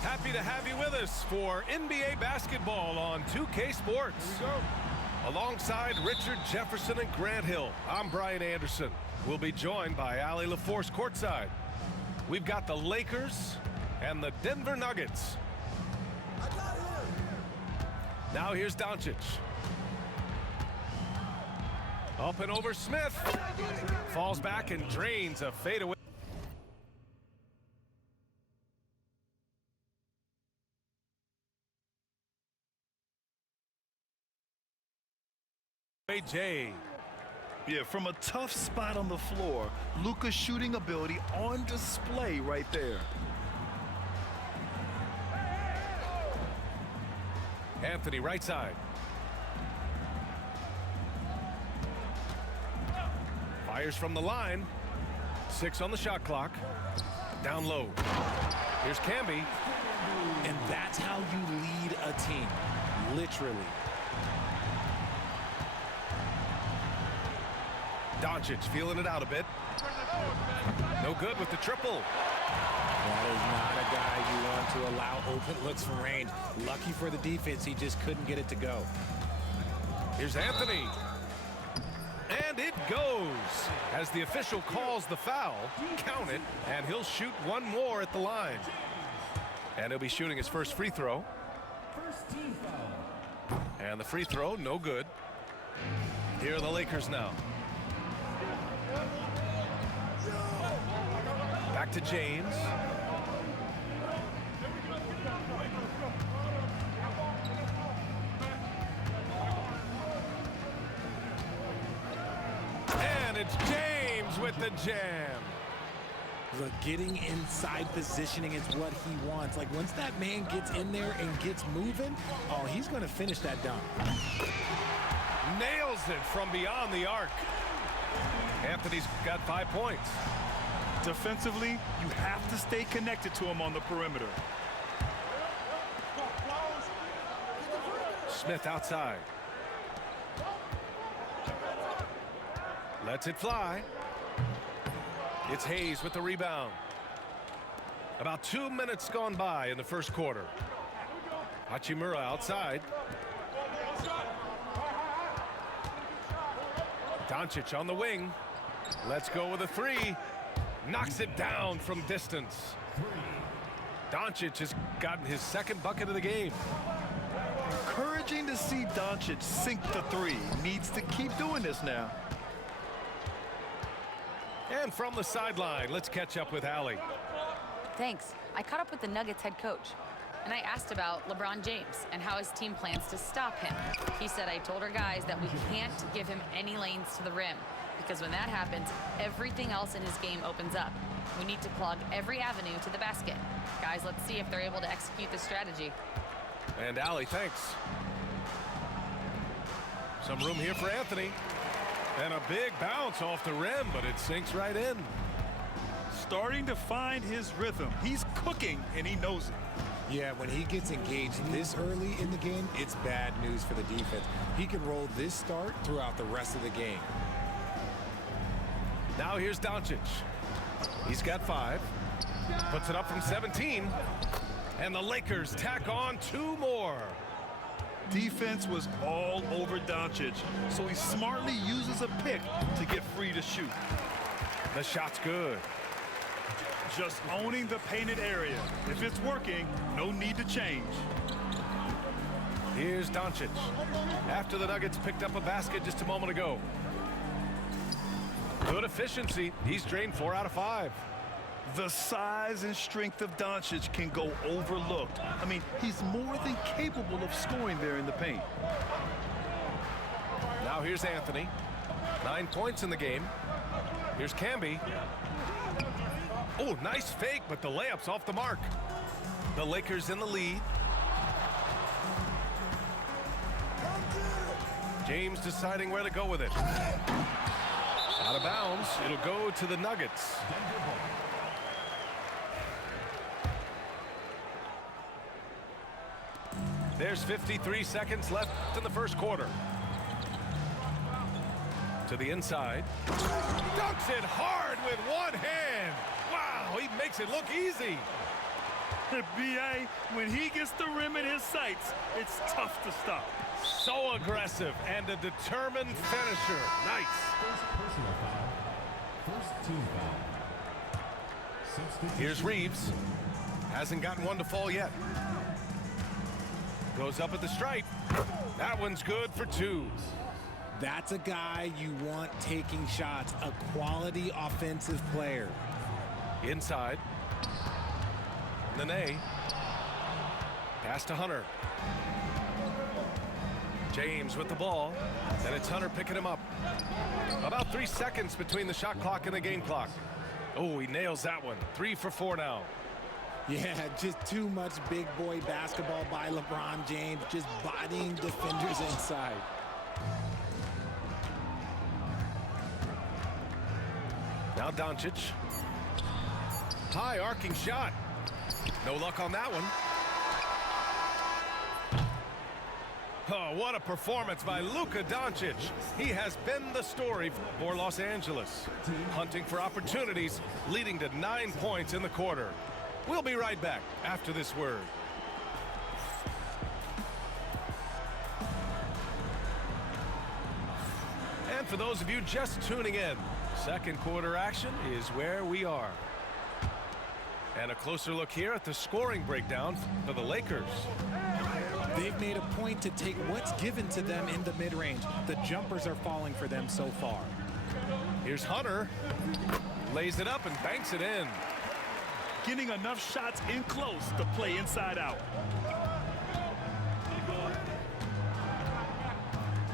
Happy to have you with us for NBA basketball on 2K Sports. Here we go. Alongside Richard Jefferson and Grant Hill, I'm Brian Anderson. We'll be joined by Allie LaForce courtside. We've got the Lakers and the Denver Nuggets. Now here's Doncic. Up and over Smith. Falls back and drains a fadeaway. Jay. Yeah, from a tough spot on the floor, Luka's shooting ability on display right there. Anthony, right side. Fires from the line. 6 on the shot clock. Down low. Here's Camby. And that's how you lead a team, literally. Doncic feeling it out a bit. No good with the triple. That is not a guy you want to allow open looks from range. Lucky for the defense, he just couldn't get it to go. Here's Anthony. And it goes. As the official calls the foul, count it, and he'll shoot one more at the line. And he'll be shooting his first free throw. First team foul. And the free throw, no good. Here are the Lakers now. Back to James. And it's James with the jam. Look, getting inside positioning is what he wants. Like, once that man gets in there and gets moving, oh, he's going to finish that dunk. Nails it from beyond the arc. Anthony's got 5 points. Defensively, you have to stay connected to him on the perimeter. Smith outside. Lets it fly. It's Hayes with the rebound. About 2 minutes gone by in the first quarter. Hachimura outside. Doncic on the wing. Let's go with a three. Knocks it down from distance. Doncic has gotten his second bucket of the game. Encouraging to see Doncic sink the three. Needs to keep doing this now. And from the sideline, let's catch up with Allie. Thanks. I caught up with the Nuggets head coach, and I asked about LeBron James and how his team plans to stop him. He said, I told our guys that we can't give him any lanes to the rim, because when that happens, everything else in his game opens up. We need to plug every avenue to the basket. Guys, let's see if they're able to execute this strategy. And Allie, thanks. Some room here for Anthony. And a big bounce off the rim, but it sinks right in. Starting to find his rhythm. He's cooking, and he knows it. Yeah, when he gets engaged this early in the game, it's bad news for the defense. He can roll this start throughout the rest of the game. Now here's Doncic. He's got 5. Puts it up from 17. And the Lakers tack on 2 more. Defense was all over Doncic, so he smartly uses a pick to get free to shoot. The shot's good. Just owning the painted area. If it's working, no need to change. Here's Doncic. After the Nuggets picked up a basket just a moment ago. Good efficiency. He's drained 4 out of 5. The size and strength of Doncic can go overlooked. I mean, he's more than capable of scoring there in the paint. Now here's Anthony. 9 points in the game. Here's Camby. Oh, nice fake, but the layup's off the mark. The Lakers in the lead. James deciding where to go with it. Out of bounds. It'll go to the Nuggets. There's 53 seconds left in the first quarter. To the inside. Dunks it hard with one hand. Wow, he makes it look easy. B.A., when he gets the rim in his sights, it's tough to stop. So aggressive and a determined finisher. Nice. First personal foul. First team foul. Substitution. Here's Reeves. Hasn't gotten one to fall yet. Goes up at the stripe. That one's good for 2. That's a guy you want taking shots, a quality offensive player. Inside. Nene. Pass to Hunter. James with the ball. And it's Hunter picking him up. About 3 seconds between the shot clock and the game clock. Oh, he nails that one. 3 for 4 now. Yeah, just too much big boy basketball by LeBron James, just bodying defenders inside. Now Doncic. High arcing shot. No luck on that one. Oh, what a performance by Luka Doncic. He has been the story for Los Angeles. Hunting for opportunities, leading to 9 points in the quarter. We'll be right back after this word. And for those of you just tuning in, second quarter action is where we are. And a closer look here at the scoring breakdown for the Lakers. They've made a point to take what's given to them in the mid-range. The jumpers are falling for them so far. Here's Hunter. Lays it up and banks it in. Getting enough shots in close to play inside out.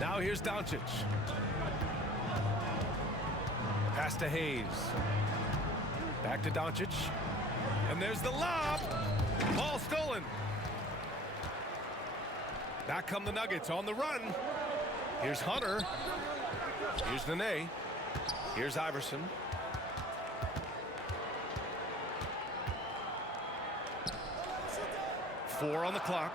Now here's Doncic. Pass to Hayes. Back to Doncic. And there's the lob. Ball stolen. Back come the Nuggets on the run. Here's Hunter. Here's Nene. Here's Iverson. Four on the clock.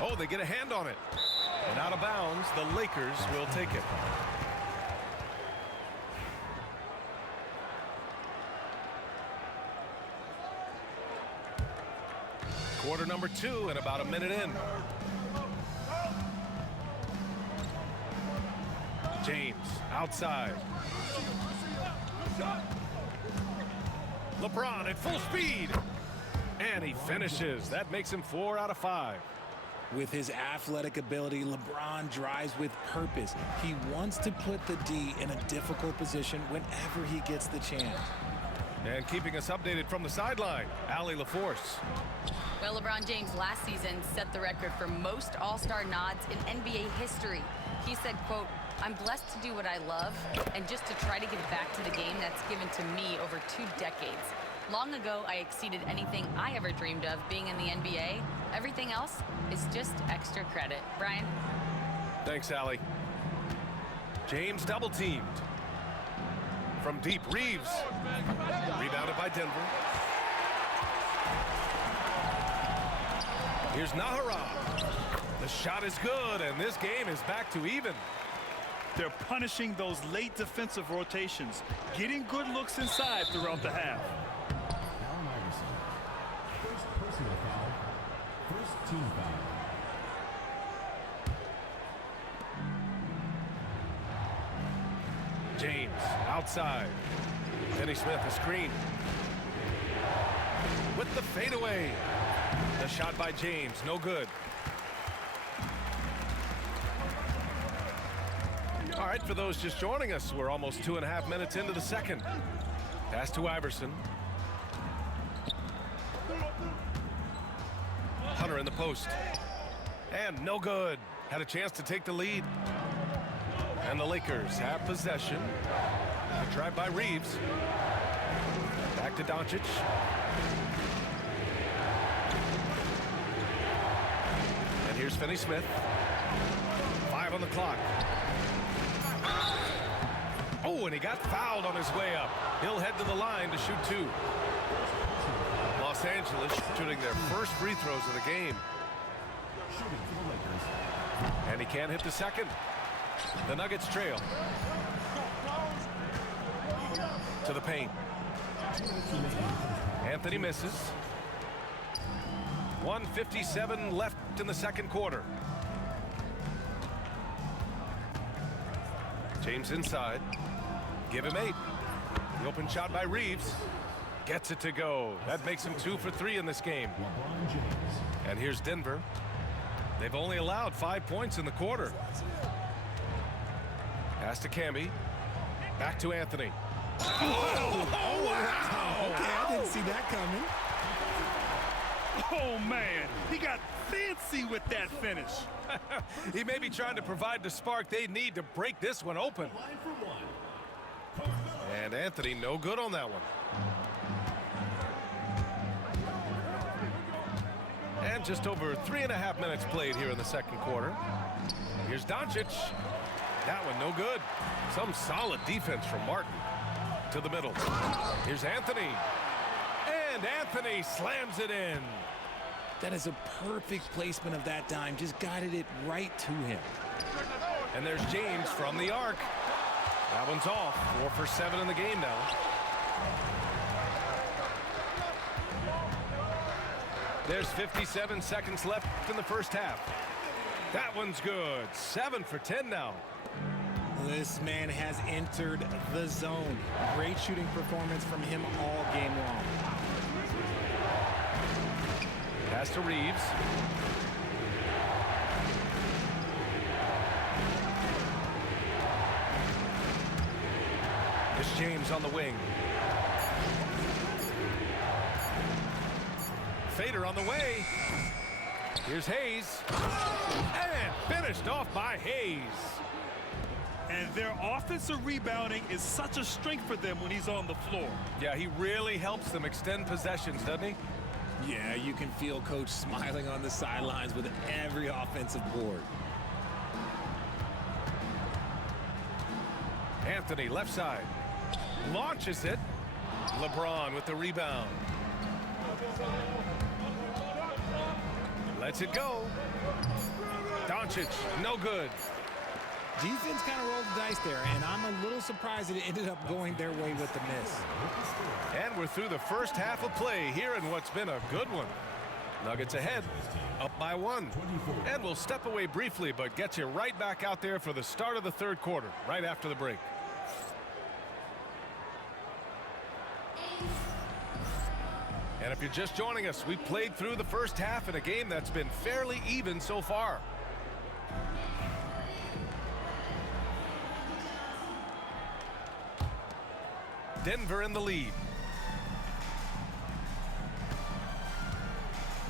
Oh, they get a hand on it. And out of bounds, the Lakers will take it. Quarter number 2 and about a minute in. James outside. LeBron at full speed. And he finishes. That makes him 4 out of 5. With his athletic ability, LeBron drives with purpose. He wants to put the D in a difficult position whenever he gets the chance. And keeping us updated from the sideline, Allie LaForce. Well, LeBron James last season set the record for most All-Star nods in NBA history. He said, quote, "I'm blessed to do what I love and just to try to give back to the game that's given to me over 2 decades. Long ago, I exceeded anything I ever dreamed of being in the NBA. Everything else is just extra credit." Brian? Thanks, Allie. James double teamed. From deep, Reeves. Rebounded by Denver. Here's Nahara. The shot is good, and this game is back to even. They're punishing those late defensive rotations, getting good looks inside throughout the half. Allen Iverson. First personal foul. First team foul. James outside. Finney Smith a screen. With the fadeaway. The shot by James, no good. All right, for those just joining us, we're almost 2.5 minutes into the second. Pass to Iverson. Hunter in the post. And no good. Had a chance to take the lead. And the Lakers have possession. A drive by Reeves. Back to Doncic. And here's Finney Smith. 5 on the clock. Oh, and he got fouled on his way up. He'll head to the line to shoot 2. Los Angeles shooting their first free throws of the game. Shooting for the Lakers. And he can't hit the second. The Nuggets trail. To the paint. Anthony misses. 1:57 left in the second quarter. James inside. Give him 8. The open shot by Reeves. Gets it to go. That makes him 2 for 3 in this game. LeBron James. And here's Denver. They've only allowed 5 points in the quarter. Pass to Camby. Back to Anthony. Oh, wow. Okay, I didn't see that coming. Oh, man. He got fancy with that finish. He may be trying to provide the spark they need to break this one open. Line for one. And Anthony, no good on that one. And just over 3.5 minutes played here in the second quarter. Here's Doncic. That one no good. Some solid defense from Martin. To the middle. Here's Anthony. And Anthony slams it in. That is a perfect placement of that dime. Just guided it right to him. And there's James from the arc. That one's off. 4 for 7 in the game now. There's 57 seconds left in the first half. That one's good. 7 for 10 now. This man has entered the zone. Great shooting performance from him all game long. Pass to Reeves. There's James on the wing. Fader on the way. Here's Hayes. And finished off by Hayes. And their offensive rebounding is such a strength for them when he's on the floor. Yeah, he really helps them extend possessions, doesn't he? Yeah, you can feel Coach smiling on the sidelines with every offensive board. Anthony, left side. Launches it. LeBron with the rebound. Lets it go. Doncic, no good. Defense kind of rolled the dice there, and I'm a little surprised that it ended up going their way with the miss. And we're through the first half of play here in what's been a good one. Nuggets ahead, up by 1. And we'll step away briefly, but get you right back out there for the start of the third quarter, right after the break. And if you're just joining us, we played through the first half in a game that's been fairly even so far. Denver in the lead.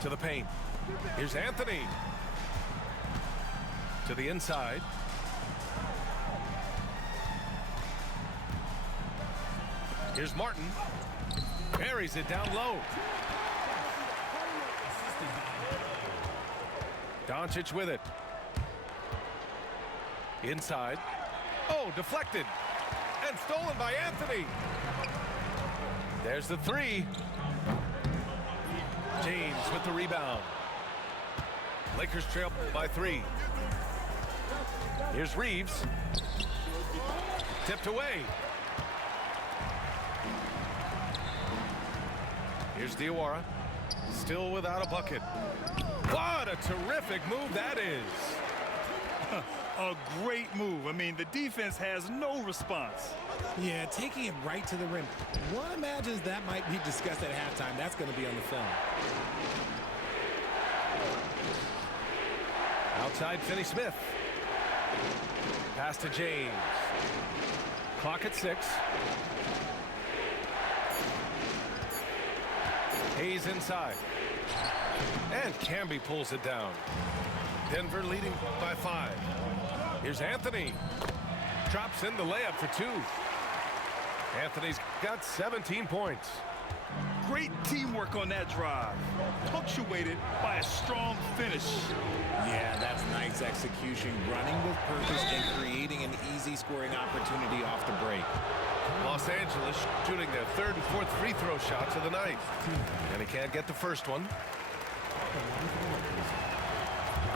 To the paint. Here's Anthony. To the inside. Here's Martin. Buries it down low. Doncic with it. Inside. Oh, deflected. And stolen by Anthony. There's the 3. James with the rebound. Lakers trail by 3. Here's Reeves. Tipped away. Here's Diawara. Still without a bucket. What a terrific move that is. A great move. I mean, the defense has no response. Yeah, taking it right to the rim. One imagines that might be discussed at halftime. That's going to be on the film. Outside Finney-Smith. Pass to James. Clock at 6. Hayes inside. And Camby pulls it down. Denver leading by 5. Here's Anthony. Drops in the layup for 2. Anthony's got 17 points. Great teamwork on that drive, punctuated by a strong finish. Yeah, that's nice execution, running with purpose and creating an easy scoring opportunity off the break. Los Angeles shooting their 3rd and 4th free throw shots of the night. And he can't get the first one.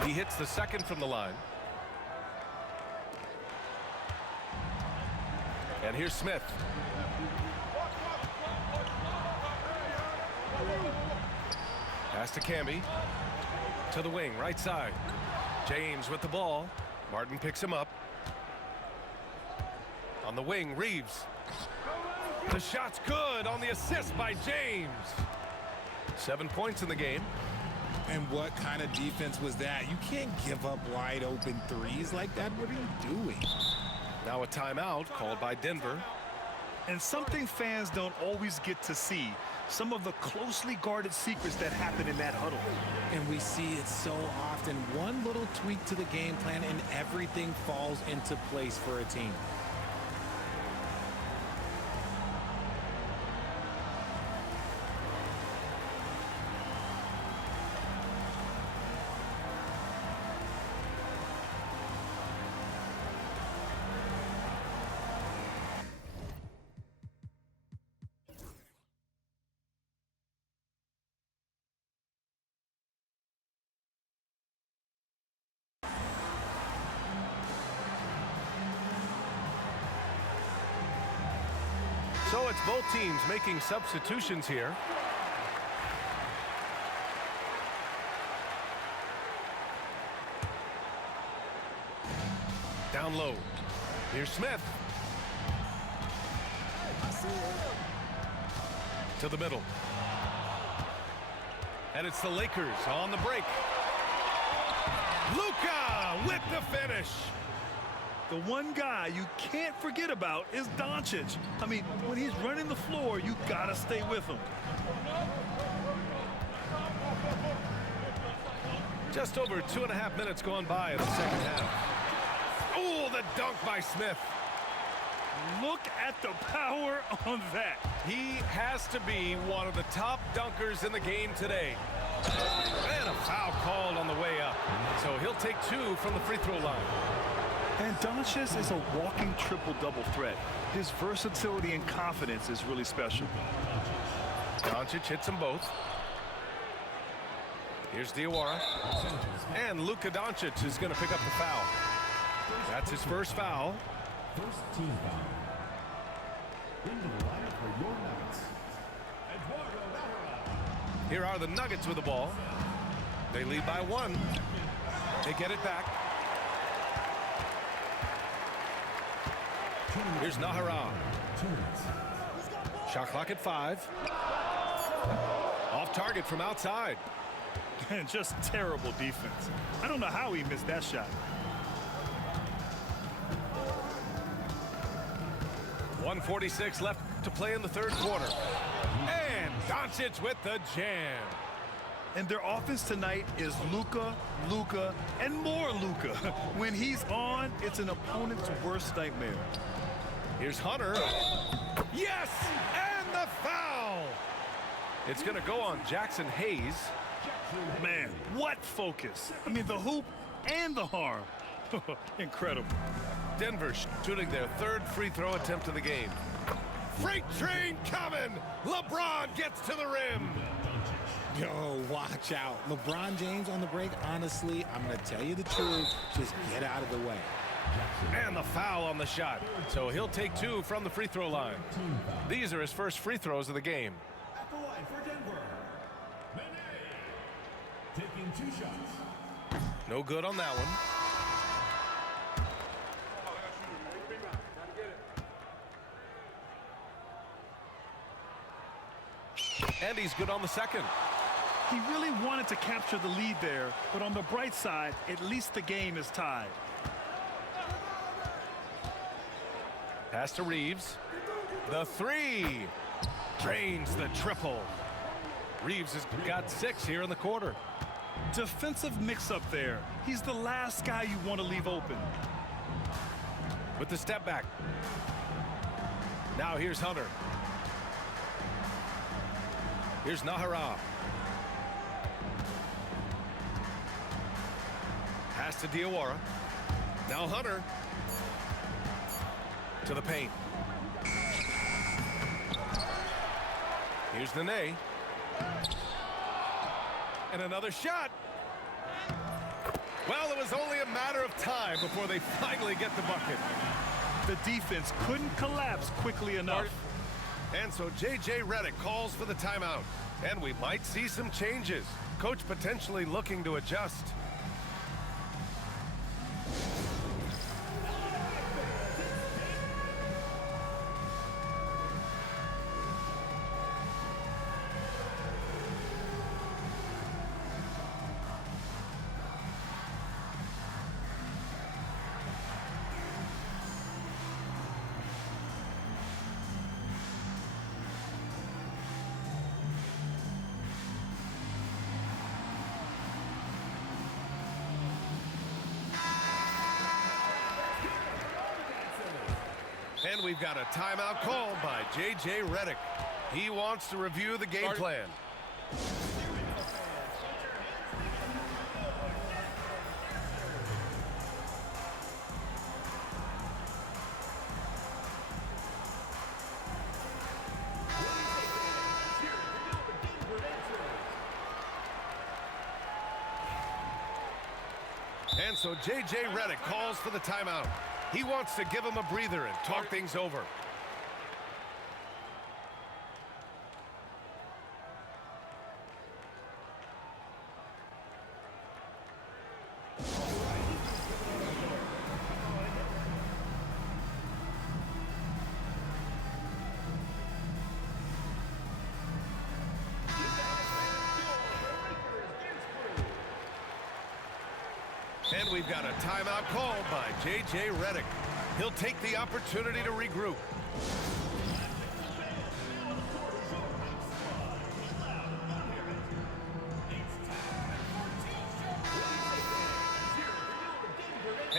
He hits the second from the line. And here's Smith. Pass to Camby. To the wing, right side. James with the ball. Martin picks him up. On the wing, Reeves. The shot's good on the assist by James. 7 points in the game. And what kind of defense was that? You can't give up wide open threes like that. What are you doing? Now a timeout called by Denver. And something fans don't always get to see, some of the closely guarded secrets that happen in that huddle. And we see it so often. One little tweak to the game plan and everything falls into place for a team. So it's both teams making substitutions here. Down low. Here's Smith. To the middle. And it's the Lakers on the break. Luka with the finish. The one guy you can't forget about is Doncic. I mean, when he's running the floor, you gotta stay with him. Just over 2.5 minutes gone by in the second half. Oh, the dunk by Smith. Look at the power on that. He has to be one of the top dunkers in the game today. And a foul called on the way up. So he'll take 2 from the free throw line. And Doncic is a walking triple-double threat. His versatility and confidence is really special. Doncic hits them both. Here's Diawara. And Luka Doncic is going to pick up the foul. That's his first foul. First team foul. Into the line for your Nuggets, Eduardo Navarro. Here are the Nuggets with the ball. They lead by 1. They get it back. Here's Nahara. Shot clock at 5. Off target from outside. And just terrible defense. I don't know how he missed that shot. 1:46 left to play in the third quarter. And Doncic with the jam. And their offense tonight is Luka, Luka, and more Luka. When he's on, it's an opponent's worst nightmare. Here's Hunter. Yes! And the foul! It's going to go on Jackson Hayes. Man, what focus. I mean, the hoop and the harm. Incredible. Denver shooting their third free throw attempt of the game. Freight train coming! LeBron gets to the rim. Yo, watch out. LeBron James on the break, honestly, I'm going to tell you the truth. Just get out of the way. And the foul on the shot. So he'll take 2 from the free throw line. These are his first free throws of the game. At the line for Denver, Mane. Taking 2 shots. No good on that one. And he's good on the second. He really wanted to capture the lead there, but on the bright side, at least the game is tied. Pass to Reeves. The 3. Drains the triple. Reeves has got 6 here in the quarter. Defensive mix-up there. He's the last guy you want to leave open. With the step back. Now here's Hunter. Here's Nahara. Pass to Diawara. Now Hunter. To the paint. Here's Nene. And another shot. Well, it was only a matter of time before they finally get the bucket. The defense couldn't collapse quickly enough. And so J.J. Redick calls for the timeout. And we might see some changes. Coach potentially looking to adjust. And we've got a timeout called by J.J. Redick. He wants to review the game plan. And so J.J. Redick calls for the timeout. He wants to give him a breather and talk things over. And we've got a timeout called by J.J. Redick. He'll take the opportunity to regroup.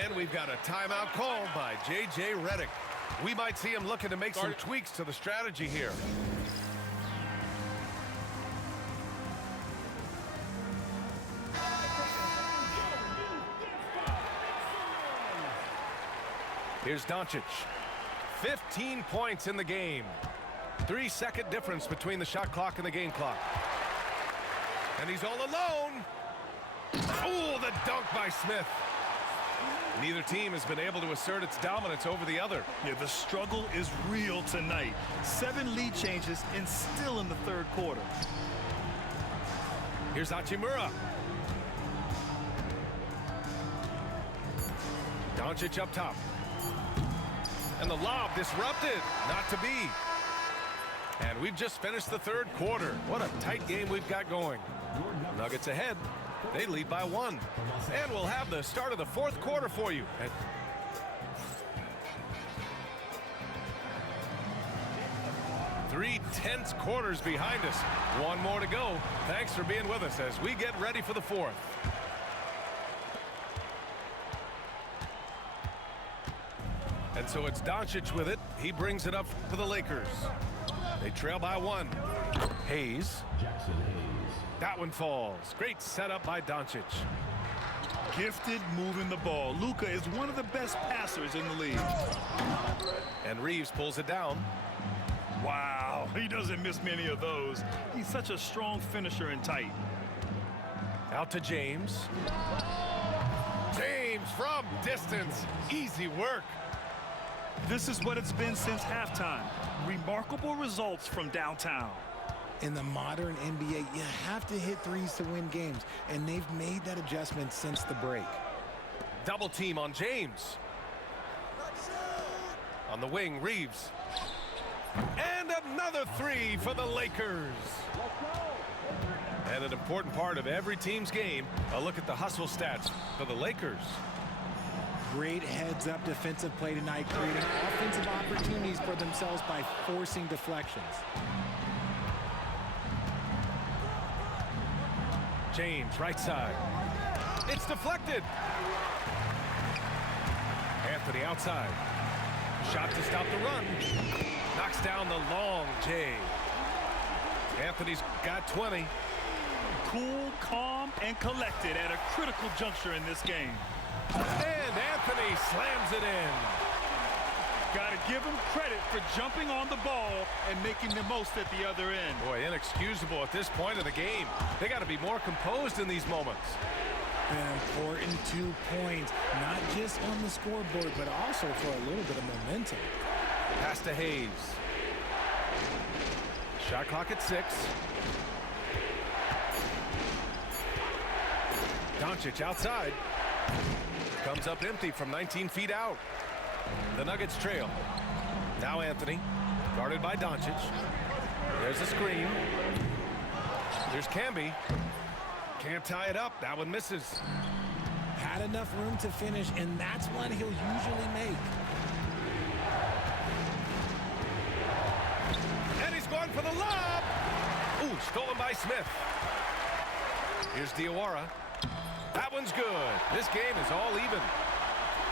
And we've got a timeout called by J.J. Redick. We might see him looking to make some tweaks to the strategy here. Here's Doncic. 15 points in the game. 3-second difference between the shot clock and the game clock. And he's all alone. Oh, the dunk by Smith. Neither team has been able to assert its dominance over the other. Yeah, the struggle is real tonight. 7 lead changes and still in the third quarter. Here's Hachimura. Doncic up top. And the lob disrupted. Not to be. And we've just finished the third quarter. What a tight game we've got going. Nuggets ahead. They lead by 1. And we'll have the start of the fourth quarter for you. Three tense quarters behind us. One more to go. Thanks for being with us as we get ready for the fourth. And so it's Doncic with it. He brings it up for the Lakers. They trail by 1. Hayes. That one falls. Great setup by Doncic. Gifted moving the ball. Luka is one of the best passers in the league. And Reeves pulls it down. Wow, he doesn't miss many of those. He's such a strong finisher and tight. Out to James. James from distance. Easy work. This is what it's been since halftime. Remarkable results from downtown. In the modern NBA, you have to hit threes to win games, and they've made that adjustment since the break. Double team on James. On the wing, Reeves. And another 3 for the Lakers. And an important part of every team's game, a look at the hustle stats for the Lakers. Great heads-up defensive play tonight, creating offensive opportunities for themselves by forcing deflections. James, right side. It's deflected. Anthony outside. Shot to stop the run. Knocks down the long J. Anthony's got 20. Cool, calm, and collected at a critical juncture in this game. And Anthony slams it in. Gotta give him credit for jumping on the ball and making the most at the other end. Boy, inexcusable at this point of the game. They got to be more composed in these moments. An important 2 points, not just on the scoreboard, but also for a little bit of momentum. Pass to Hayes. Shot clock at 6. Doncic outside. Comes up empty from 19 feet out. The Nuggets trail. Now Anthony, guarded by Doncic. There's a screen. There's Camby. Can't tie it up. That one misses. Had enough room to finish, and that's one he'll usually make. And he's going for the lob. Ooh, stolen by Smith. Here's Diawara. That one's good. This game is all even.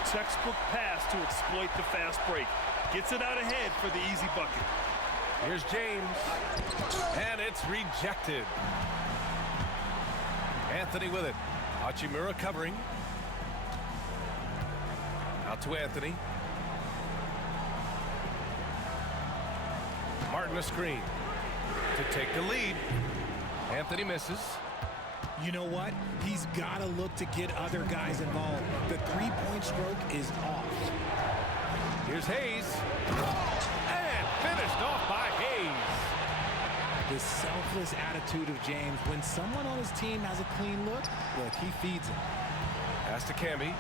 Textbook pass to exploit the fast break. Gets it out ahead for the easy bucket. Here's James. And it's rejected. Anthony with it. Hachimura covering. Out to Anthony. Martin a screen to take the lead. Anthony misses. You know what? He's got to look to get other guys involved. The three-point stroke is off. Here's Hayes. And finished off by Hayes. The selfless attitude of James. When someone on his team has a clean look, he feeds him. Pass to Camby.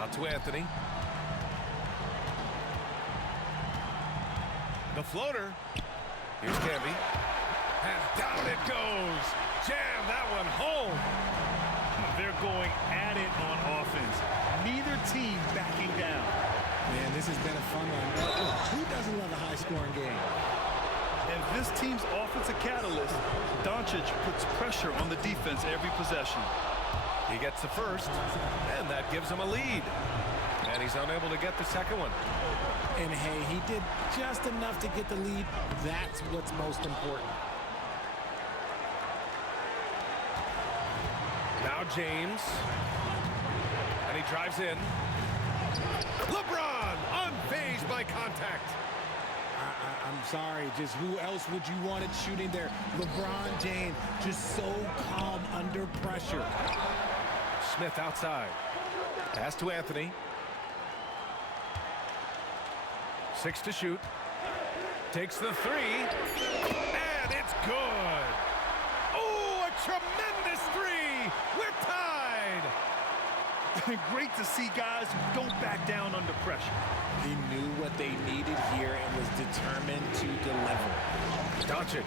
Out to Anthony. The floater. Here's Camby. And down it goes. Jam that one home. They're going at it on offense. Neither team backing down. Man, this has been a fun one. Who doesn't love a high-scoring game? And this team's offensive catalyst, Doncic, puts pressure on the defense every possession. He gets the first, and that gives him a lead. And he's unable to get the second one. And hey, he did just enough to get the lead. That's what's most important. Now James. And he drives in. LeBron, unfazed by contact. I'm sorry, just who else would you want it shooting there? LeBron James, just so calm under pressure. Smith outside. Pass to Anthony. 6 to shoot. Takes the 3. And it's good. Oh, a tremendous 3. We're tied. Great to see guys who don't back down under pressure. He knew what they needed here and was determined to deliver. Doncic.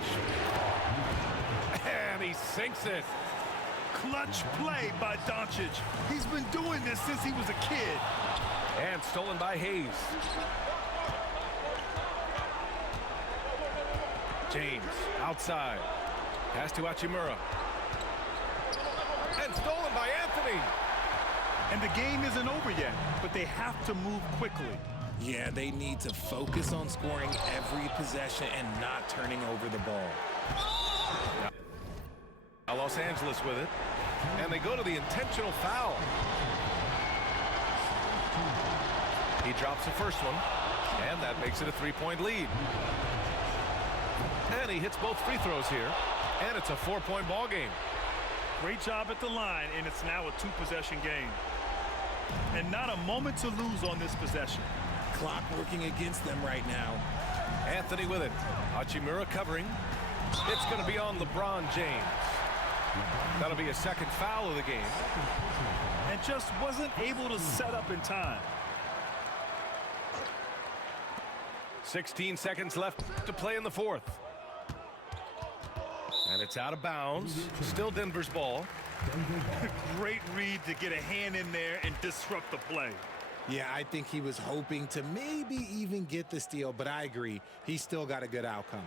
And he sinks it. Clutch play by Doncic. He's been doing this since he was a kid. And stolen by Hayes. James outside. Pass to Hachimura. And stolen by Anthony. And the game isn't over yet, but they have to move quickly. Yeah, they need to focus on scoring every possession and not turning over the ball. Now Los Angeles with it. And they go to the intentional foul. He drops the first one. And that makes it a 3-point lead. And he hits both free throws here. And it's a 4-point ball game. Great job at the line, and it's now a 2-possession game. And not a moment to lose on this possession. Clock working against them right now. Anthony with it. Hachimura covering. It's going to be on LeBron James. That'll be a second foul of the game. And just wasn't able to set up in time. 16 seconds left to play in the fourth. And it's out of bounds. Still Denver's ball. Great read to get a hand in there and disrupt the play. Yeah, I think he was hoping to maybe even get the steal, but I agree. He still got a good outcome.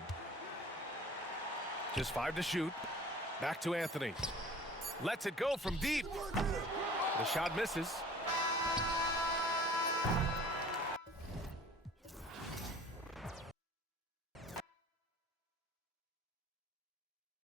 Just 5 to shoot. Back to Anthony. Lets it go from deep. The shot misses.